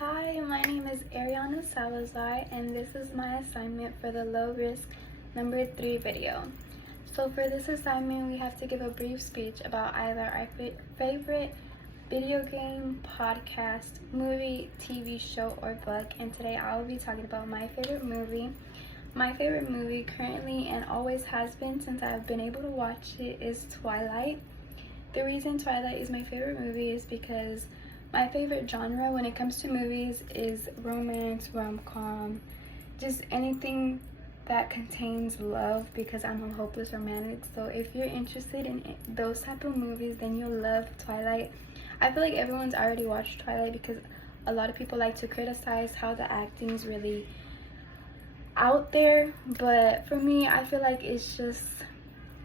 Hi, my name is Ariana Salazar, and this is my assignment for the low risk number 3 video. So for this assignment, we have to give a brief speech about either our favorite video game, podcast, movie, TV show, or book. And today I will be talking about my favorite movie. My favorite movie currently and always has been since I've been able to watch it is Twilight. The reason Twilight is my favorite movie is because my favorite genre when it comes to movies is romance, rom-com, just anything that contains love, because I'm a hopeless romantic. So if you're interested in those type of movies, then you'll love Twilight. I feel like everyone's already watched Twilight because a lot of people like to criticize how the acting is really out there, but for me, I feel like it's just,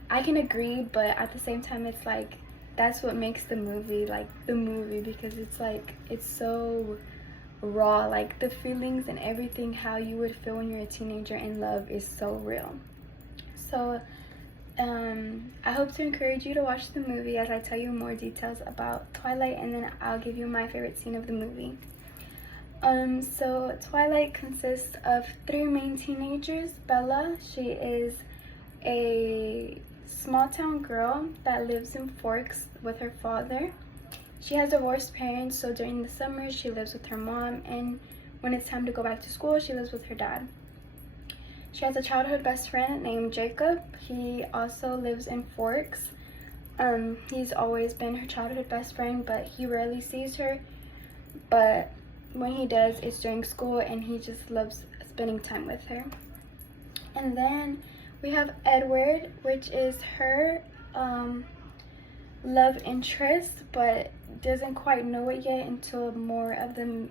I can agree, but at the same time, it's like that's what makes the movie like the movie, because it's like it's so raw, like the feelings and everything, how you would feel when you're a teenager in love is so real. So I hope to encourage you to watch the movie as I tell you more details about Twilight, and then I'll give you my favorite scene of the movie. So Twilight consists of 3 main teenagers. Bella, she is a small town girl that lives in Forks with her father. She has divorced parents, so during the summer she lives with her mom, and when it's time to go back to school, she lives with her dad. She has a childhood best friend named Jacob. He also lives in Forks. He's always been her childhood best friend, but he rarely sees her. But when he does, it's during school, and he just loves spending time with her. And then we have Edward, which is her love interest, but doesn't quite know it yet until more of the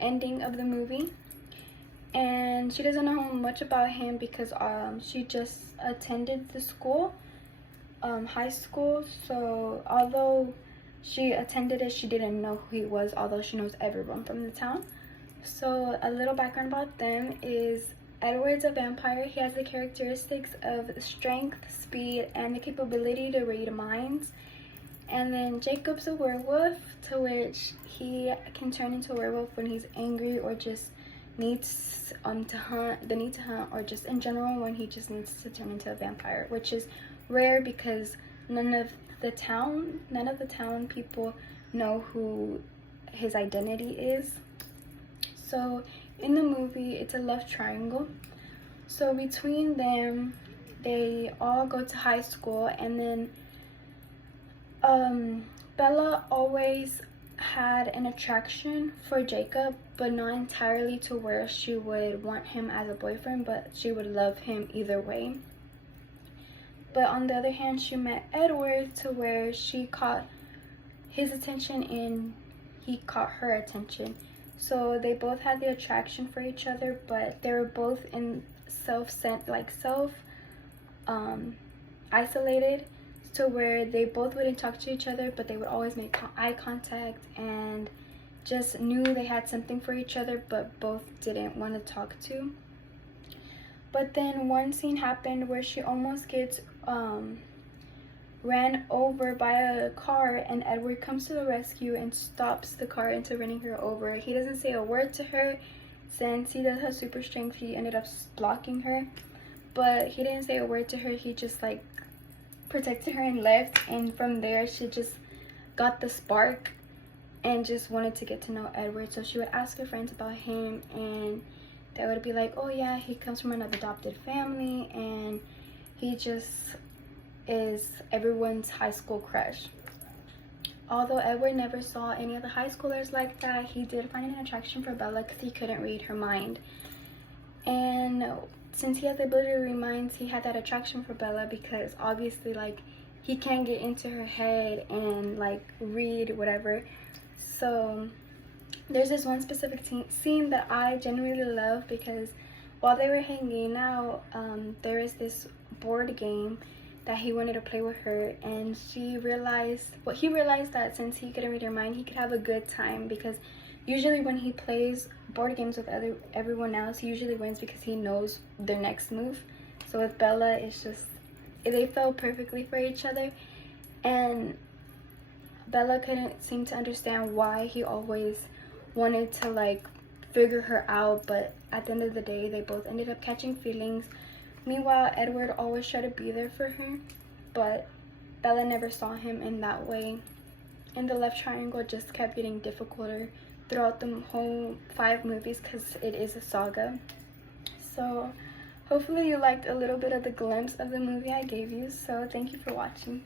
ending of the movie. And she doesn't know much about him because she just attended the school, high school. So although she attended it, she didn't know who he was, although she knows everyone from the town. So a little background about them is Edward's a vampire. He has the characteristics of strength, speed, and the capability to read minds. And then Jacob's a werewolf, to which he can turn into a werewolf when he's angry or just needs to hunt, or just in general when he just needs to turn into a vampire, which is rare because none of the town people know who his identity is. So in the movie, it's a love triangle. So between them, they all go to high school, and then Bella always had an attraction for Jacob, but not entirely to where she would want him as a boyfriend, but she would love him either way. But on the other hand, she met Edward to where she caught his attention and he caught her attention. So they both had the attraction for each other, but they were both in isolated, to where they both wouldn't talk to each other, but they would always make eye contact and just knew they had something for each other, but both didn't want to talk to. But then one scene happened where she almost gets ran over by a car, and Edward comes to the rescue and stops the car into running her over. He doesn't say a word to her. Since he does have super strength, he ended up blocking her, but he didn't say a word to her. He just like protected her and left, and from there she just got the spark and just wanted to get to know Edward. So she would ask her friends about him, and they would be like, oh yeah, he comes from an adopted family, and he just is everyone's high school crush. Although Edward never saw any of the high schoolers like that, he did find an attraction for Bella because he couldn't read her mind. And since he has the ability to read minds, he had that attraction for Bella because obviously like he can't get into her head and like read whatever. So there's this one specific scene that I genuinely love, because while they were hanging out, there is this board game that he wanted to play with her, and he realized that since he couldn't read her mind, he could have a good time, because usually when he plays board games with everyone else, he usually wins because he knows their next move. So with Bella, it's just, they fell perfectly for each other, and Bella couldn't seem to understand why he always wanted to like figure her out, but at the end of the day they both ended up catching feelings. Meanwhile, Edward always tried to be there for her, but Bella never saw him in that way, and the love triangle just kept getting difficulter throughout the whole 5 movies because it is a saga. So hopefully you liked a little bit of the glimpse of the movie I gave you, so thank you for watching.